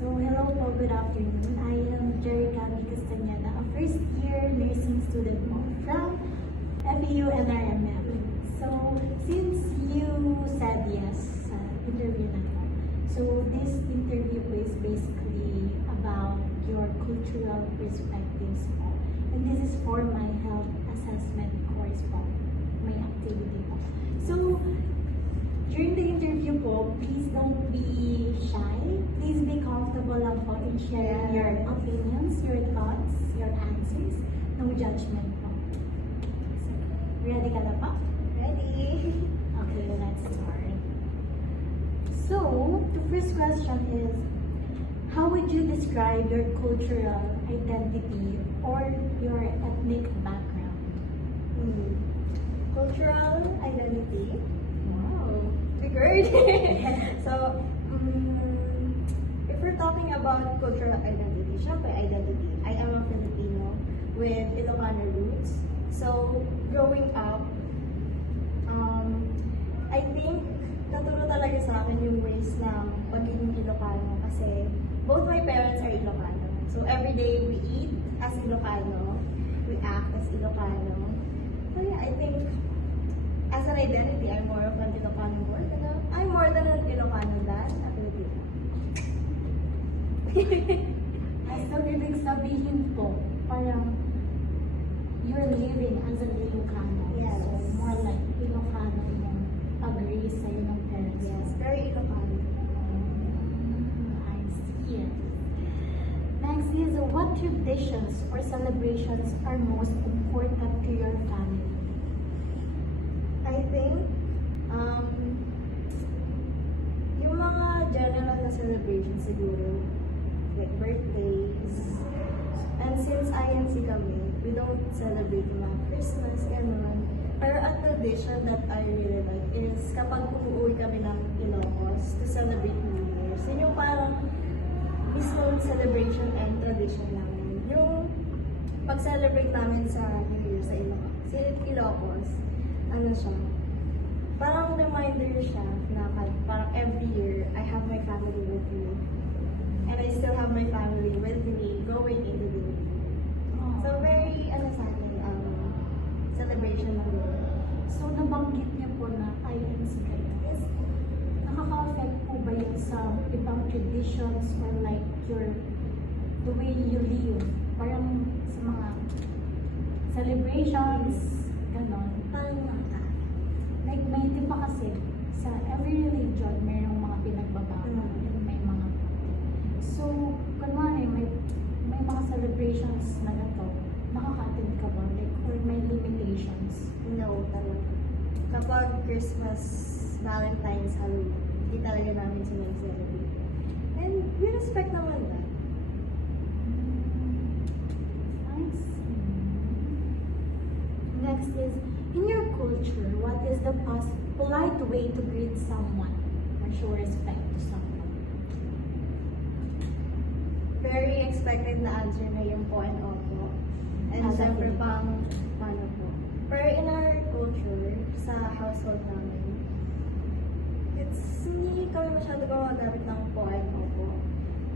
So, hello po, good afternoon. I am Jerica Castañeda, a first year nursing student po from FEU NRMM. So, since you said yes sa interview na po, so this interview po is basically about your cultural perspectives po. And this is for my health assessment course po, my activity po. So, during the interview po, please don't be shy. Please be comfortable lang po in sharing your opinions, your thoughts, your answers. No judgment po. So, ready ka na po? Ready? Okay, let's start. So, the first question is, how would you describe your cultural identity or your ethnic background? Cultural identity. Wow, big word. So, if we're talking about cultural identity, syempre identity. I am a Filipino with Ilocano roots. So, growing up, I think naturo talaga sa akin yung ways ng pagiging Ilocano kasi both my parents are Ilocano. So, every day we eat as Ilocano, we act as Ilocano. So, yeah, I think as an identity, I'm more of an Ilocano I'm more than an Ilocano than a Filipino. So, ibig sabihin po, parang you're living as an Ilocano. Yes. So, more like Ilocano yung pag-raise sa'yo ng parents. Yes, very Ilocano. I see it. Next is, what traditions or celebrations are most important to your family? I think, yung mga general na celebrations siguro, like birthdays, and since INC kami, we don't celebrate mga Christmas, gano'n. Pero a tradition that I really like is kapag umuwi kami ng Ilocos to celebrate New Year's, yun yung parang mismong celebration and tradition namin. Yung pag-celebrate namin sa New Year sa Ilocos, ano siya, parang reminder siya na parang every year, I have my family with me. And I still have my family with me going into the new year. So very, sa akin, celebration ng year. So, nabanggit niyo po na INC kayo. Yes. Nakaka-affect po ba yun sa ibang traditions or like the way you live? Parang sa mga celebrations, ganon. Parang mata. Like, may di pa kasi sa every religion, mayroong mga pinagbabago. And may mga... So, kunwari, may mga celebrations na ganito. Nakaka-attend ka ba? Like, or may limitations? No, talaga. Kapag Christmas, Valentine's, Halloween, hindi talaga namin sinag-celebrate. And we respect naman that. I see. Next is, in your culture, what is the polite way to greet someone or show respect to someone? Very expected na answer na yung po and opo. And syempre pang, paano po. Pero in our culture, sa household namin, hindi kami masyado gumagamit ng po and opo.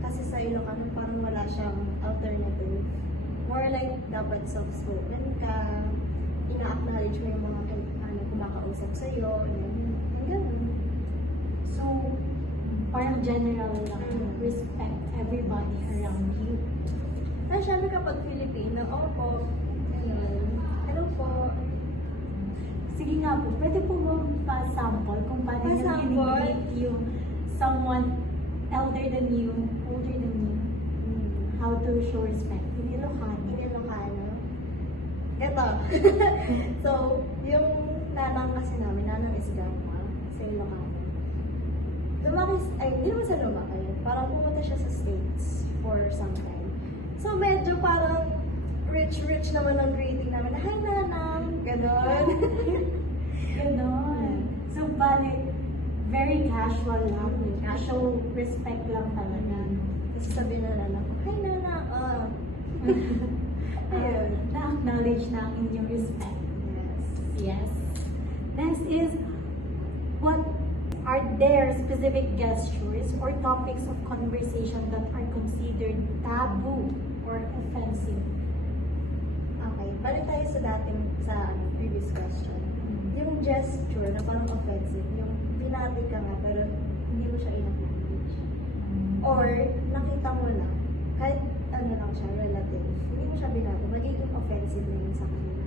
Kasi sa Ilocano, parang wala siyang alternative. More like, dapat soft-spoken ka, ina-acknowledge mo yung mga kumakausap sa'yo, and gano'n. So, parang general lang, respect everybody around you. Tapos syempre kapag Filipino, opo, gano'n. Hello po. Sige nga po, pwede po mo pa-sample kung paano nyo Pa-sample? ginigreet yung someone elder than you, older than you, how to show respect in Ilocano. Ilocano. Ito. So, yung nanang kasi namin, nanang is grandma sa Ilocano. Hindi naman sa lumaki. Parang pumunta siya sa States for some time. So, medyo parang rich naman ang greeting namin. Hi, nanang! Ganon. Ganon. So, bali, very casual lang. Show respect lang talaga. Tapos sabi na nanang, hi, nanang! Ayun. Na-acknowledge na ang inyong respect. Yes. Yes. Next is, what Are there specific gestures or topics of conversation that are considered taboo or offensive? Okay, balik tayo sa previous question. Yung gesture na parang offensive, yung binati ka nga pero hindi mo siya in-acknowledge. Or nakita mo lang, kahit ano lang siya, relative, hindi mo siya binati, magiging offensive na yun sa kanila.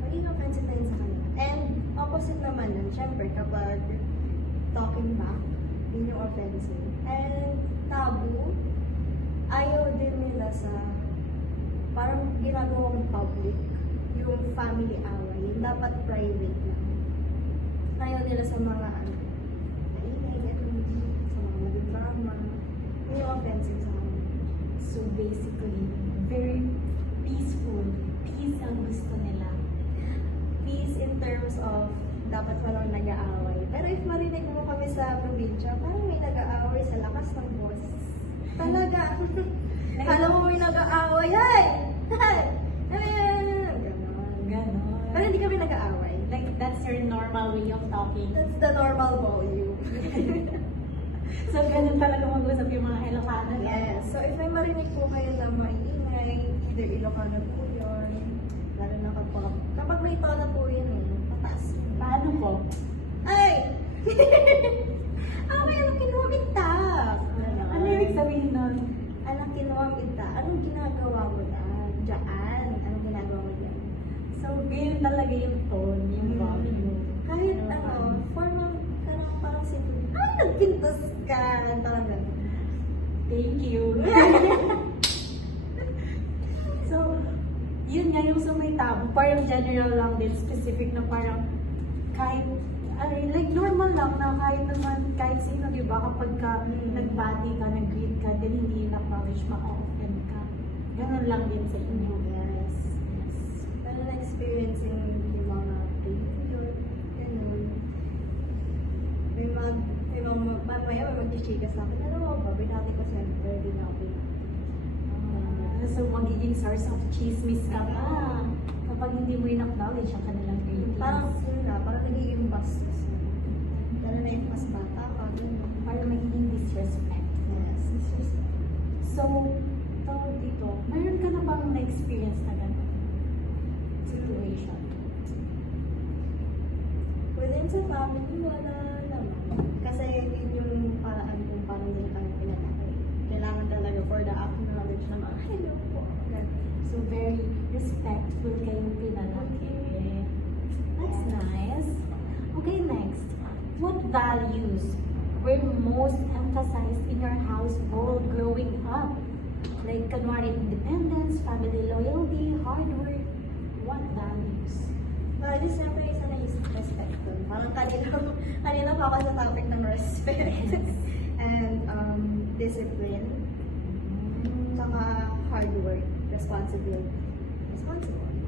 Magiging offensive na yun sa kanila. And opposite naman nun, syempre kapag talking back, yun yung offensive. And taboo, ayaw din nila sa parang ginagawang public, yung family away, yung dapat private lang. Ayaw nila sa mga maingay, sa mga nag-drama, yun yung offensive sa kanila. So basically, very peaceful. Peace ang gusto nila. Peace in terms of dapat walang nag-aaway. Pero if marinig mo kami sa probinsya, parang may nag-aaway sa lakas ng boses. Talaga. Alam mo may nag-aaway. Hay! Hay! Ganon. Ganon. Pero hindi kami nag-aaway. Like, that's your normal way of talking. That's the normal volume. So, ganun talaga mag-usap yung mga Ilocano. no? Yes. So if may marinig po kayo na maingay, either Ilocano po yun, lalo na kapag may tono po yun pataas. Paano po? Ay! Ay, anak kinuwang itak! Ano ibig sabihin nun? Anak kinuwang itak. Anong ginagawa mo dyan? Diyan. Anong ginagawa mo dyan? So, ganyan talaga yung tone, yung volume. Kahit formal ka na parang simple. Ay, nagpintas ka! Parang gano'n. Thank you. So, yun nga yung sa may taboo. Parang general lang din, specific na parang kahit, like normal lang na kahit naman, kahit sino, di ba, kapag ka nagbati ka, nag-greet ka, then hindi na-acknowledge, maka-offend ka. Ganun lang din sa inyo. Yes. Pero na-experiencing yung mga reunion, gano'n. Mamaya may mag-chichika sa akin. Ano ba? Binati ko siyempre, din ako. So, magiging source of chismis ka pa. Kapag hindi mo in-acknowledge ang kanilang greetings. Parang yun na, parang nagiging bastos na. Lalo na yung mas bata ka, gano'n. Parang magiging disrespect. Yes, it's just, So, tawag dito, mayroon ka na bang na-experience na gano'n situation? within sa family, wala naman. Kasi yun yung paraan kung paano nila kami pinatay. Kailangan talaga for the acknowledge na mga, hello po. Ganun. So, very respectful kayong pinalaki. That's nice. Okay, next. What values were most emphasized in your household growing up? Like, kunwari, independence, family loyalty, hard work. What values? Bali, siyempre isa na isip respect dun. Parang kanina pa ako sa topic ng respect. And discipline. Saka hard work. Responsibility. Responsibility.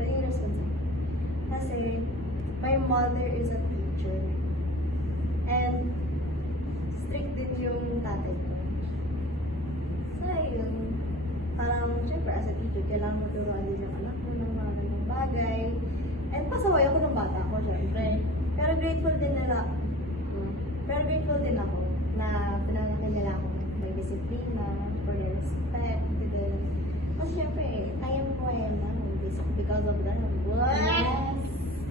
Pagiging responsible. Kasi, my mother is a teacher. And strict din yung tatay ko. So, yun. Parang, syempre, as a teacher, kailangan mo turuan din yung anak mo ng mga ganung bagay. And pasaway ako ng bata ko, syempre. Pero grateful din ako na pinangalan nila ako may disiplina, for the respect, din. Kasi syempre, I am who I am now because of that. What? Yes.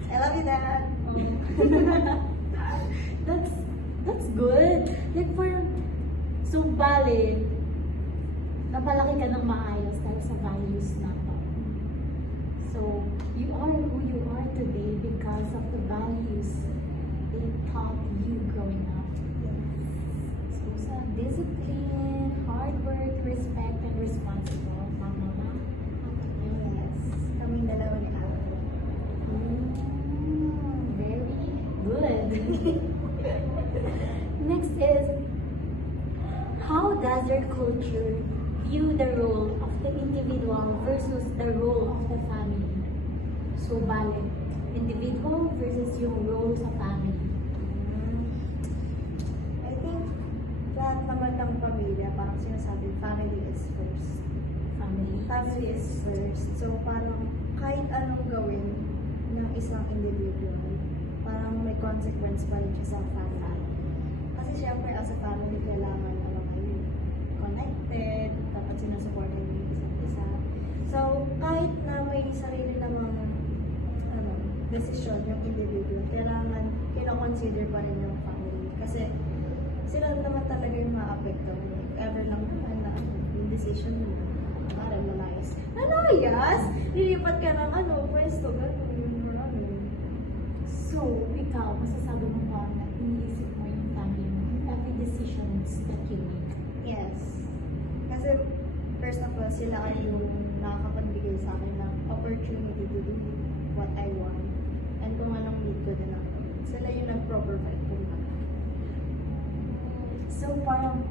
I love you, Dad. That's good. Like, parang, so valid. Napalaki ka ng maayos dahil sa values na to. So, you are who you are today because of the values they taught you growing up. So, sa discipline, hard work, respect, and responsible. Tama ba? Yes. Kaming dalawa ni Ate. Very good. Next is, how does your culture view the role of the individual versus the role of the family? So, balik. Individual versus yung role sa family. I think lahat naman ng pamilya, parang sinasabi, family is first. Family is first. So, parang kahit anong gawin ng isang individual, parang may consequence pa rin siya sa family. Kasi syempre, as a family, kailangan naman kayo connected, dapat sinusuportan niyo yung isa't isa. So, kahit na may sarili namang desisyon yung individual, kailangan kino-consider pa rin yung family. Kasi sila naman talaga yung ma-apekto. If ever lang naman na yung decision nila, parang malayas. Malayas? Lilipat ka ng pwesto, gano'n, So, ikaw, masasabi mo ba na iniisip mo yung family mo in every decisions that you make? Yes. Kasi, first of all, sila ay yung nakakapagbigay sa akin ng opportunity to do what I want. And kung anong need ko din ako. Sila yung nag-provide kung ano. So, parang,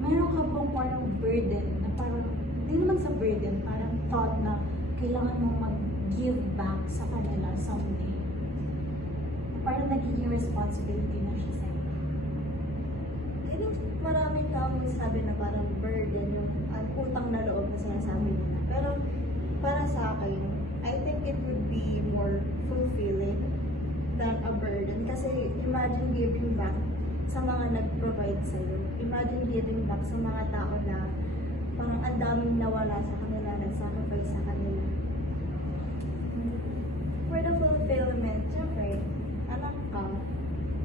meron ka bang parang burden na parang, hindi naman sa burden, parang thought na kailangan mo mag-give back sa kanila someday. Parang nagiging responsibility na siya sa'yo. Hindi maraming tao sabi na parang burden, yung utang na loob na sinasabi nila. Pero para sa akin, I think it would be more fulfilling than a burden. Kasi imagine giving back sa mga nag-provide sa'yo. Imagine giving back sa mga tao na parang ang daming nawala sa kanila, nag-sacrifice sa kanila. For the fulfillment, syempre, anak ka,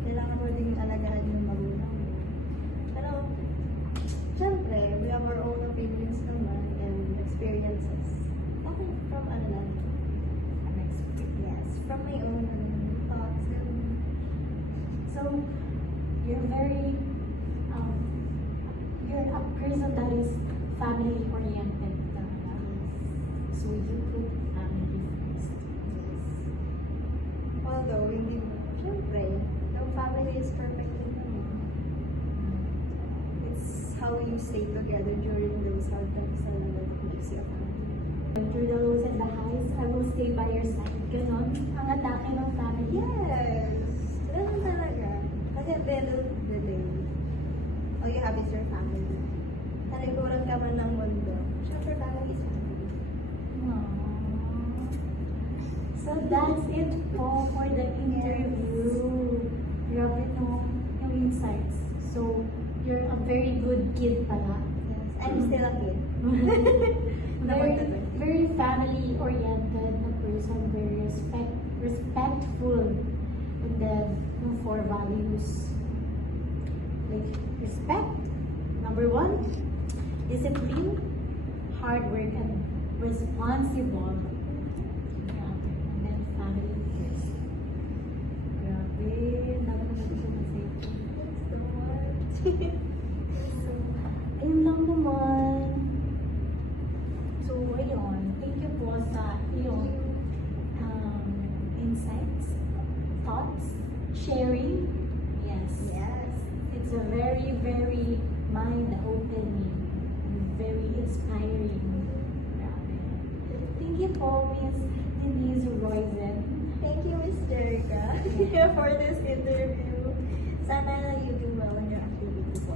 kailangan mo din alagaan yung magulang mo. Pero, syempre, we have our own opinions naman and experiences. Ako, from yes, from my own thoughts. So, you're very, you're a person that is family-oriented. So, you put family first. Although, hindi mo, syempre, no family is perfect naman. It's how you stay together during those hard times that makes you a family. Through the lows and the highs, I will stay by your side. Ganon, ang atake ng family. Yes! Ganun talaga. Kasi at the end of the day, all you have is your family. Talikuran ka man ng mundo. Syempre, family is family. So that's it po for the interview. Grabe no, yung insights. So, you're a very good kid pala. Yes. I'm still a kid. Very family-oriented na person, very respectful, and then yung 4 values. Like, respect, number 1, discipline, hard work, and responsible. Yeah. And then family first. Grabe, dami na natin masay. So, ayun lang naman. So, ayun. Thank you po sa iyong insights, thoughts, sharing. Yes. Yes. It's a very, very mind-opening and very inspiring. Grabe. Thank you po, Miss Denise Roizen. Thank you, Miss Jerica, for this interview. Sana you do well in your activity po.